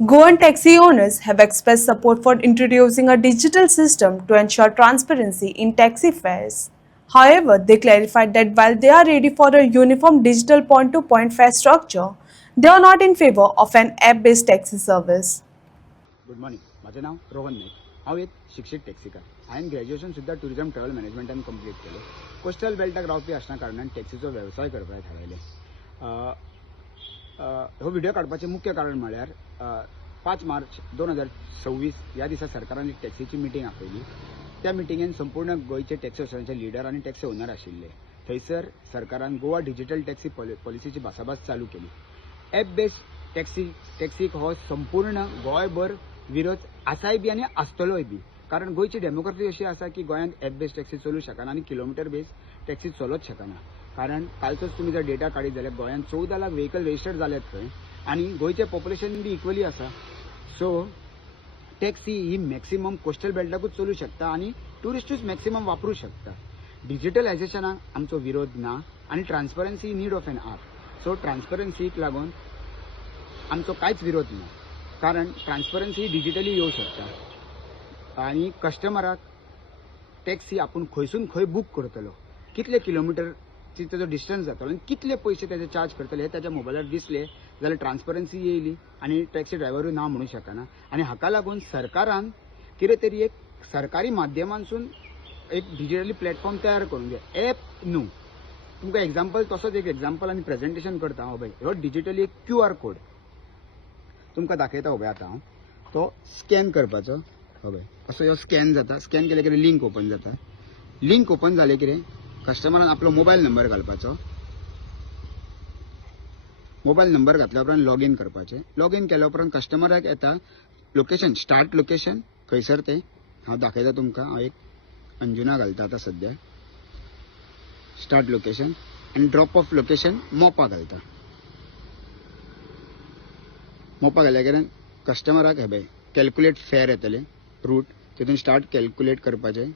Goan taxi owners have expressed support for introducing a digital system to ensure transparency in taxi fares. However, they clarified that while they are ready for a uniform digital point to point fare structure, they are not in favor of an app based taxi service. Good morning. माझं नाव रोहन नाईक. हांव एक शिक्षीत taxi car. हांवें graduation सुद्दां tourism travel मॅनेजमेंटान complete केलें. Coastal बेल्टाक रावपी आसना कारणान टॅक्सीचो वेवसाय करपाक थारायलें. हो व्हिडिओ काडपाचें मुख्य कारण म्हळ्यार 5 मार्च 2026 ह्या दिसा सरकारान एक टॅक्सीची मिटींग आपयली. त्या मिटींगेन संपूर्ण गोंयचे टॅक्सी असोसिएशनाचे लिडर आनी टॅक्सी ओनर आशिल्ले. थंयसर सरकारान गोवा डिजिटल टॅक्सी पॉलिसीची भासाभास चालू केली. एप बेस्ड टॅक्सीक हो संपूर्ण गोंयभर विरोध आसाय बी आनी आसतलोय बी. कारण गोंयची डेमोग्राफी अशी आसा की गोंयांत एप बेस्ड टॅक्सी चलूं शकना आनी किलोमिटर बेस्ड टॅक्सी चलोच शकना. कारण कालचोच तुमी जर डेटा काडीत जाल्यार गोंयांत 14 लाख व्हेकल रजिस्टर्ड जाल्यात थंय आनी गोंयचें पॉप्युलेशन बी इक्वली आसा. सो टॅक्सी ही मॅक्सिमम कोस्टल बेल्टाकूच चलू शकता आनी ट्युरिस्टूच मॅक्सिमम वापरूं शकता. डिजिटलायझेशनाक आमचो विरोध ना आनी transparency need of N R. So ट्रान्सपरन्सीक लागून आमचो कांयच विरोध ना. कारण ट्रान्सपरन्सी ही डिजिटली येवं शकता आनी कस्टमराक टॅक्सी आपूण खंयसून खंय बूक करतलो, कितले किलोमिटरची तेजो डिस्टन्स जातलो आनी कितले पयशे तेजे चार्ज करतले हे त्याच्या मोबायलार दिसले जाल्यार ट्रान्सपरन्सी येयली आनी टॅक्सी ड्रायव्हरूय ना म्हणूं शकना. आनी हाका लागून सरकारान कितें तरी एक सरकारी माध्यमांसून एक डिजिटली प्लॅटफॉर्म तयार करूंक जाय. एप न्हू. तुमकां एग्जाम्पल तसोच एक एग्जाम्पल आनी प्रेझेंटेशन करता हांव पळय. हो डिजिटली एक QR कोड तुमकां दाखयता पळय आतां हांव. तो स्कॅन करपाचो. हो पळय असो ह्यो स्कॅन जाता. स्कॅन केले कितें लिंक ओपन जाता. लिंक ओपन जाले कितें कस्टमरान आपलो मोबायल नंबर घालपाचो. मोबायल नंबर घातल्या उपरांत लॉगीन करपाचें. लॉगीन केल्या उपरांत कस्टमराक येता लोकेशन, स्टार्ट लोकेशन खंयसर तें हांव दाखयता तुमकां. हांव एक अंजुना घालता आतां सद्या. स्टार्ट लोकेशन आनी ड्रॉप ऑफ लोकेशन मोपा घालता. मोपा घाल्या उपरांत कस्टमराक हे पळय कॅल्क्युलेट फेअर येतले रूट. तितून स्टार्ट कॅल्क्युलेट करपाचें.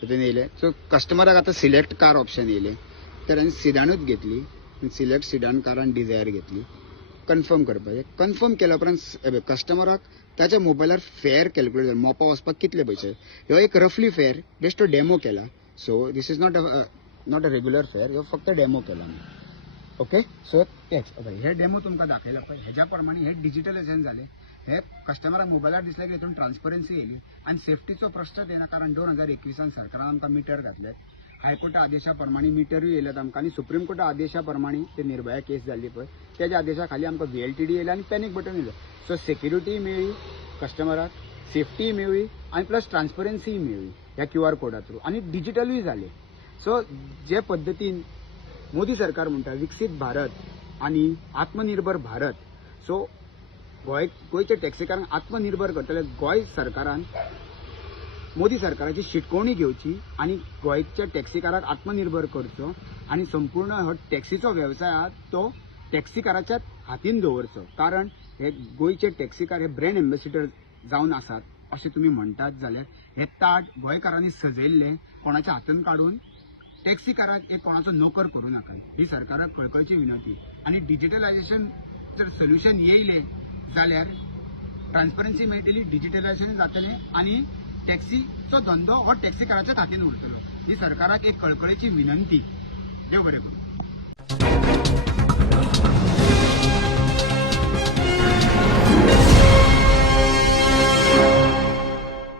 तितून येयले. सो कस्टमराक आतां सिलेक्ट कार ऑप्शन येयले. तर हांवें सिडानूच घेतली. सिलेक्ट सिडान कारान डिझायर घेतली. कन्फर्म करपाचें. कन्फर्म केल्या उपरांत कस्टमराक ताच्या मोबायलार फेअर कॅल्क्युलेट जाता. मोपा वचपाक कितले पयशे. ह्यो एक रफली फेअर जस्ट तो डेमो केला. So this is not a regular fare. ह्यो फक्त डेमो केला. ओके. सो तेच हे डेमो तुमकां दाखयला पळय. हेज्या प्रमाणे हे डिजिटलायझेशन जालें. हे कस्टमराक मोबायलार दिसलें की हितून ट्रान्सपरन्सी येयली आनी सेफ्टीचो प्रश्नच येना. कारण 2021 सरकारान आमकां मिटर घातले. हायकोर्टा आदेशा प्रमाणे मिटरूय येयल्यात आमकां आनी सुप्रीम कोर्टा आदेशा प्रमाणे ते निर्भया केस जाल्ली पळय तेज्या आदेशा खाली आमकां VLTD येयला आनी पॅनीक बटन येयलें. सो सेक्युरिटी मेळ्ळी कस्टमराक, सेफ्टी मेळ्ळी आनी प्लस ट्रान्सपरन्सी मेळ्ळी ह्या QR कोडा थ्रू आनी डिजिटलूय जालें. सो जे पद्दतीन मोदी सरकार म्हणटा विकसीत भारत आनी आत्मनिर्भर भारत. सो गोंयच्या टॅक्सीकारांक आत्मनिर्भर करतले. गोंय सरकारान मोदी सरकाराची शिटकोवणी घेवची आनी गोंयच्या टॅक्सीकाराक आत्मनिर्भर करचो आनी संपूर्ण हो टॅक्सीचो वेवसाय आहा तो टॅक्सीकाराच्याच हातीन दवरचो. कारण हे गोंयचे टॅक्सीकार हे ब्रँड एम्बेसिडर जावन आसात अशें तुमी म्हणटात जाल्यार हे ताट गोंयकारांनी सजयल्ले कोणाच्या हातान काडून टॅक्सीकाराक एक कोणाचो नोकर करूं नाका ही सरकाराक कळकळीची विनंती. आनी डिजिटलायझेशन जर सोल्युशन येयलें जाल्यार ट्रान्सपरन्सी मेळटली, डिजिटलायझेशन जातलें आनी टॅक्सीचो धंदो हो टॅक्सीकाराच्याच हातीन उरतलो ही सरकाराक एक कळकळीची विनंती. देव बरें करूं.